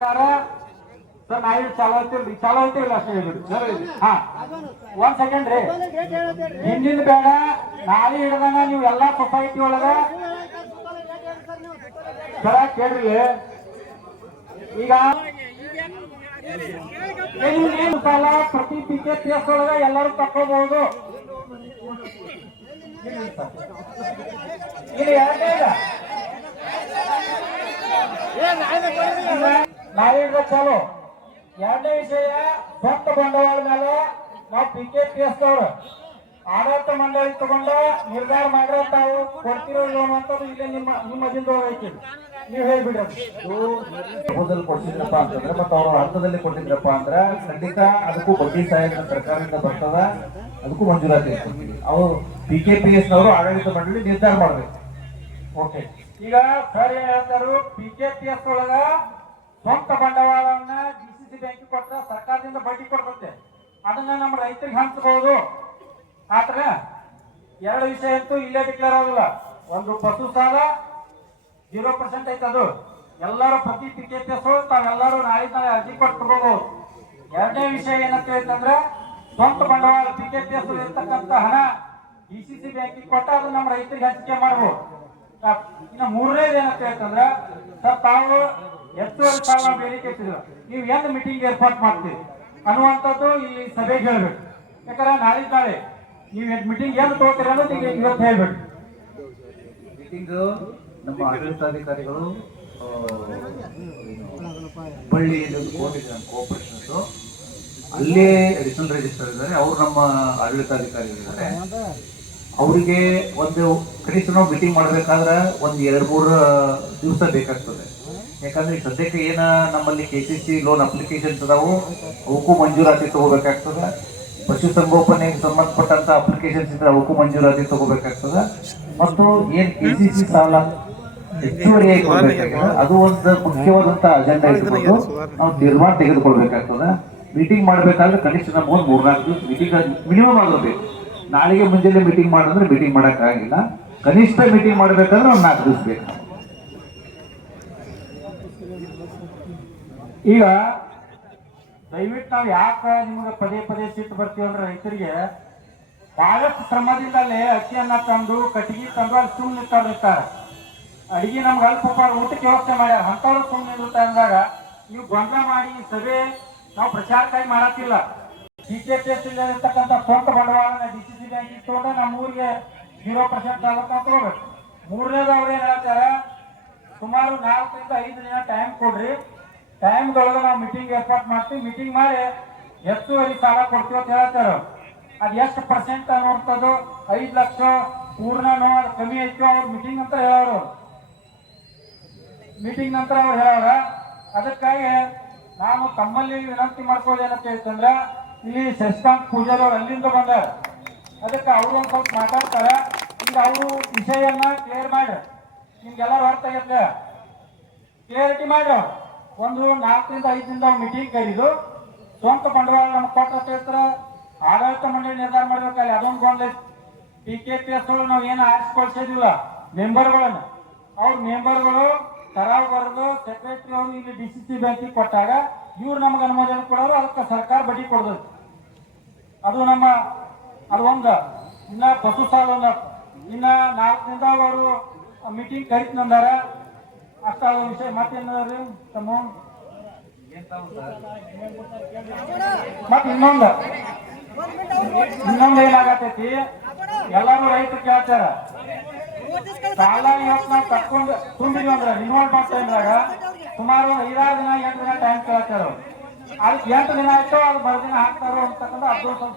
Sir ನಾಯಿ ಚಾಲೋ ಐತಿಲ್ಲ ಅಷ್ಟೇ ಹೇಳ್ಬಿಡಿ. ಹಾ ಒಂದ್ ಸೆಕೆಂಡ್ ರೀ, ಹಿಂದಿನ ಬೇಡ ನಾಳೆ ಹಿಡ್ದಂಗ ನೀವು ಎಲ್ಲಾ ಸೊಸೈಟಿ ಒಳಗ ಸರ ಕೇಳ್ರಿ. ಈಗ ಸಾಲ ಪ್ರತಿ ಪಿಕೆ ಕೇಸ್ ಒಳಗ ಎಲ್ಲರೂ ತಕ್ಕೋಬಹುದು. ನಾಳೆ ಚಾಲು. ಎರಡನೇ ವಿಷಯ, ಸ್ವಂತ ಬಂಡವಾಳ ಮೇಲೆ ನಾವು ಪಿಕೆ ಪಿಎಸ್ದವ್ರು ಆಡಳಿತ ಮಂಡಳಿ ತಗೊಂಡ ನಿರ್ಧಾರ ಮಾಡ್ರೆ ತಾವು ಕೊಡ್ತಿರೋ ಅನ್ನುವಂಥದ್ದು ಇಲ್ಲೇ ನಿಮ್ಮ ಅದಿಂದ ಐತಿ. ನೀವು ಹೇಳ್ಬಿಡ್ರಿ ಹೋದಲ್ಲಿ ಕೊಡ್ತಿದ್ರಪ್ಪ ಅಂತಂದ್ರೆ ಮತ್ತೆ ಅವ್ರ ಅರ್ಥದಲ್ಲಿ ಕೊಟ್ಟಿದ್ರಪ್ಪ ಅಂದ್ರೆ ಖಂಡಿತ ಅದಕ್ಕೂ ಬಡ್ಡಿ ಸಹಾಯ ಸರ್ಕಾರದಿಂದ ಬರ್ತದ, ಅದಕ್ಕೂ ಮಂಜೂರಾತಿ ಕೊಡ್ತೀವಿ. ಅವ್ರು PKPS ನವರು ಆಡಳಿತ ಮಂಡಳಿ ನಿರ್ಧಾರ ಮಾಡ್ಬೇಕು. ಓಕೆ, ಈಗ ಸರ್ ಏನ್ ಹೇಳ್ತಾರು, PKPS ಒಳಗ ಸ್ವಂತ ಬಂಡವಾಳವನ್ನ DCC ಬ್ಯಾಂಕಿಗೆ ಕೊಟ್ರೆ ಸರ್ಕಾರದಿಂದ ಬಡ್ಡಿ ಕೊಡ್ತದೆ, ಅದನ್ನ ನಮ್ಮ ರೈತರಿಗೆ ಹಂಚಬಹುದು. ಆತರ ಎರಡು ವಿಷಯ ಅಂತೂ ಇಲ್ಲೇ ಡಿಕ್ಲೇರ್ ಆಗೋದಿಲ್ಲ. ಒಂದು ಪಶು ಸಾಲ 0% ಐತೆ, ಅದು ಎಲ್ಲರೂ ಪ್ರತಿ PKPS ತಾವೆಲ್ಲರೂ ನಾಳೆ ಅರ್ಜಿ ಕೊಟ್ಟು ತಗೋಬಹುದು. ಎರಡನೇ ವಿಷಯ ಏನಂತ ಹೇಳ್ತಂದ್ರೆ, ಸ್ವಂತ ಬಂಡವಾಳ PKPS ಇರ್ತಕ್ಕಂಥ ಹಣ DCC ಬ್ಯಾಂಕಿಗೆ ಕೊಟ್ಟ ಅದು ನಮ್ಮ ರೈತರಿಗೆ ಹಂಚಿಕೆ ಮಾಡಬಹುದು. ಇನ್ನು ಮೂರನೇದು ಏನಂತ ಹೇಳ್ತಂದ್ರೆ, ಸರ್ ತಾವು ಹೆಚ್ಚುವರಿ ಸಾಲ ಬೇಡಿಕೆ ಇಟ್ಟಿದ್ರು, ನೀವು ಎಂದು ಮೀಟಿಂಗ್ ಏರ್ಪಾಟ್ ಮಾಡ್ತೀವಿ ಅನ್ನುವಂಥದ್ದು ಇಲ್ಲಿ ಸಭೆಗೆ ಹೇಳ್ಬೇಕು. ಯಾಕಂದ್ರೆ ನಾಳೆ ನೀವು ಮೀಟಿಂಗ್ ಏನು ತಗೋತೀರ ಅನ್ನೋದು ಈಗ ಇವತ್ತು ಹೇಳ್ಬೇಕು. ಮೀಟಿಂಗ್ ನಮ್ಮ ಆಡಳಿತಾಧಿಕಾರಿಗಳು ಹುಬ್ಬಳ್ಳಿ ಕೋಆಪರೇಷನ್ಸ್ ಅಲ್ಲೇ ಅಡಿಷನಲ್ ರಿಜಿಸ್ಟರ್ ಇದ್ದಾರೆ, ಅವರು ನಮ್ಮ ಆಡಳಿತಾಧಿಕಾರಿಗಳಿದ್ದಾರೆ. ಅವರಿಗೆ ಒಂದು ಕನಿಷ್ಠ ನಾವು ಮೀಟಿಂಗ್ ಮಾಡಬೇಕಾದ್ರೆ ಒಂದು 2-3 ದಿವಸ ಬೇಕಾಗ್ತದೆ. ಯಾಕಂದ್ರೆ ಈ ಸದ್ಯಕ್ಕೆ ಏನ ನಮ್ಮಲ್ಲಿ KCC ಲೋನ್ ಅಪ್ಲಿಕೇಶನ್ಸ್ ಅದಾವು, ಅವಕ್ಕೂ ಮಂಜೂರಾತಿ ತಗೋಬೇಕಾಗ್ತದೆ. ಪಶುಸಂಗೋಪನೆಗೆ ಸಂಬಂಧಪಟ್ಟಂತ ಅಪ್ಲಿಕೇಶನ್ಸ್ ಇದ್ರೆ ಅವಕ್ಕೂ ಮಂಜೂರಾತಿ ತಗೋಬೇಕಾಗ್ತದೆ. ಮತ್ತು ಏನ್ KCC ಸಾಲ ಹೆಚ್ಚುವರಿಯಾಗಿ ಕೊಡ್ಬೇಕಾಗ್ತದೆ, ಅದು ಒಂದು ಮುಖ್ಯವಾದಂತ ಅಜೆಂಡಾ ಇಟ್ಕೊಂಡು ನಾವು ತೀರ್ಮಾನ ತೆಗೆದುಕೊಳ್ಬೇಕಾಗ್ತದೆ. ಮೀಟಿಂಗ್ ಮಾಡ್ಬೇಕಾದ್ರೆ ಕನಿಷ್ಠ ನಮ್ಗೆ 3-4 ದಿವಸ ಮೀಟಿಂಗ್ ಮಿನಿಮಮ್ ಆಗಬೇಕು. ನಾಳೆಗೆ ಮುಂಜಾನೆ ಮೀಟಿಂಗ್ ಮಾಡಿದ್ರೆ ಮೀಟಿಂಗ್ ಮಾಡಕ್ ಆಗಿಲ್ಲ. ಕನಿಷ್ಠ ಮೀಟಿಂಗ್ ಮಾಡ್ಬೇಕಂದ್ರೆ ಒಂದು 4 ದಿವಸ ಬೇಕು. ಈಗ ದಯವಿಟ್ಟು ನಾವು ಯಾಕೆ ನಿಮ್ಗೆ ಪದೇ ಪದೇ ಸಿಟ್ಟು ಬರ್ತೀವಿ ಅಂದ್ರೆ, ರೈತರಿಗೆ ಬಹಳಷ್ಟು ಶ್ರಮದಿಂದಲೇ ಅಕ್ಕಿಯನ್ನ ತಂದು ಕಟ್ಟಿಗೆ ತಂದು ಅಲ್ಲಿ ಸುಮ್ಮನೆ ನಿಂತಾರ. ಅಡಿಗೆ ನಮ್ಗೆ ಅಲ್ಪ ಊಟಕ್ಕೆ ವ್ಯವಸ್ಥೆ ಮಾಡ್ಯಾರ, ಅಂತವ್ರು ಸುಮ್ಮನೆ ನಿಂತ ಅಂದಾಗ ನೀವು ಗೊಂದಲ ಮಾಡಿ ಸಭೆ ನಾವು ಪ್ರಚಾರಕ್ಕಾಗಿ ಮಾಡತ್ತಿಲ್ಲ. PKPS ಇರ್ತಕ್ಕಂಥ ಸ್ವಂತ ಬಂಡವಾಳನ DCC ಬ್ಯಾಂಕಿಗೆ ತಗೊಂಡು ನಮ್ಮ ಊರಿಗೆ 0% ಸಾಲಕ್ಕ ತಗೋಬೇಕು. ಮೂರನೇದು ಅವ್ರು ಏನ್ ಹೇಳ್ತಾರ, ಸುಮಾರು 4-5 ದಿನ ಟೈಮ್ ಕೊಡ್ರಿ, ಟೈಮ್ದೊಳಗೆ ನಾವು ಮೀಟಿಂಗ್ ಏರ್ಪಾಟ್ ಮಾಡ್ತೀವಿ, ಮೀಟಿಂಗ್ ಮಾಡಿ ಹೆಚ್ಚುವರಿ ಸಾಲ ಕೊಡ್ತೀವಿ ಅಂತ ಹೇಳ್ತಾರ. ಅದು ಎಷ್ಟು ಪರ್ಸೆಂಟ್ ಅನ್ನೋಂಥದ್ದು 5 ಲಕ್ಷ ಪೂರ್ಣನೋ ಅದು ಕಮ್ಮಿ ಐತೋ ಅವ್ರು ಮೀಟಿಂಗ್ ಅಂತ ಹೇಳೋರು. ಮೀಟಿಂಗ್ ನಂತರ ಅವ್ರು ಹೇಳೋರ. ಅದಕ್ಕಾಗಿ ನಾನು ತಮ್ಮಲ್ಲಿ ವಿನಂತಿ ಮಾಡ್ಕೋದೇನಂತ ಹೇಳ್ತಂದ್ರೆ, ಇಲ್ಲಿ ಶಶಿಕಾಂತ್ ಪೂಜಾರಿ ಅವ್ರು ಅಲ್ಲಿಂದ ಬಂದಾರ, ಅದಕ್ಕೆ ಅವರು ಒಂದು ಸ್ವಲ್ಪ ಮಾತಾಡ್ತಾರೆ. ಈಗ ಅವರು ವಿಷಯನ್ನ ಕ್ಲಿಯರ್ ಮಾಡಿ ನಿಮ್ಗೆಲ್ಲರೂ ಅರ್ಥ ಆಗತ್ತೆ, ಕ್ಲಿಯರಿಟಿ ಮಾಡಿ ಒಂದು 4-5 ದಿನದ ಮೀಟಿಂಗ್ ಕರೀದು ಸ್ವಂತ ಬಂಡವಾಳ ನಮ್ಗೆ ಕೊಟ್ಟು ಹೇಳ್ತಾರೆ. ಆಡಳಿತ ಮಂಡಳಿ ನಿರ್ಧಾರ ಮಾಡ್ಬೇಕಲ್ಲಿ ಅದೊಂದು ಗೊಂದಲ. PKPS ನಾವು ಏನು ಆರಿಸ್ಕೊಳ್ಸಿದಿಲ್ಲ ಮೆಂಬರ್ಗಳನ್ನು, ಅವ್ರ ಮೆಂಬರ್ಗಳು ತರಾವ್ ಬರೆದು ಸೆಕ್ರೆಟರಿ ಅವರು ಇಲ್ಲಿ DCC ಬ್ಯಾಂಕಿಗೆ ಕೊಟ್ಟಾಗ ಇವ್ರು ನಮ್ಗೆ ಅನುಮೋದನೆ ಕೊಡೋರು, ಅದಕ್ಕೆ ಸರ್ಕಾರ ಬಡ್ಡಿ ಕೊಡೋದು. ಅದು ಒಂದು. ಇನ್ನ ಪಶು ಸಾಲ ಇನ್ನ 4 ದಿನದಾಗ ಅವರು ಮೀಟಿಂಗ್ ಕರಿತಂದಾರ. ಅಷ್ಟ ವಿಷಯ ಮತ್ತೇನ್ರಿ ತಮ್ಮ ಮತ್ ಇನ್ನೊಂದು ಏನಾಗತೈತಿ, ಎಲ್ಲಾರು ರೈತರು ಕೇಳ್ತಾರ, ಸಾಲ ಇವತ್ತು ನಾವು ತಕ್ಕೊಂಡು ತುಂಬಿದ್ವಿ ಅಂದ್ರೆ ರಿನ್ಯೂವಲ್ ಮಾಡೋ ಟೈಮ್ದಾಗ ಸುಮಾರು 5-6 ದಿನ 8 ದಿನ ಟೈಮ್ ಕೇಳ್ತಾರ. ಅದಕ್ಕೆ 8 ದಿನ ಆಯ್ತು, ಅದು ಮರುದಿನ ಹಾಕ್ತಾರೋ ಅಂತಕ್ಕಂಥ ಅದು ಸ್ವಲ್ಪ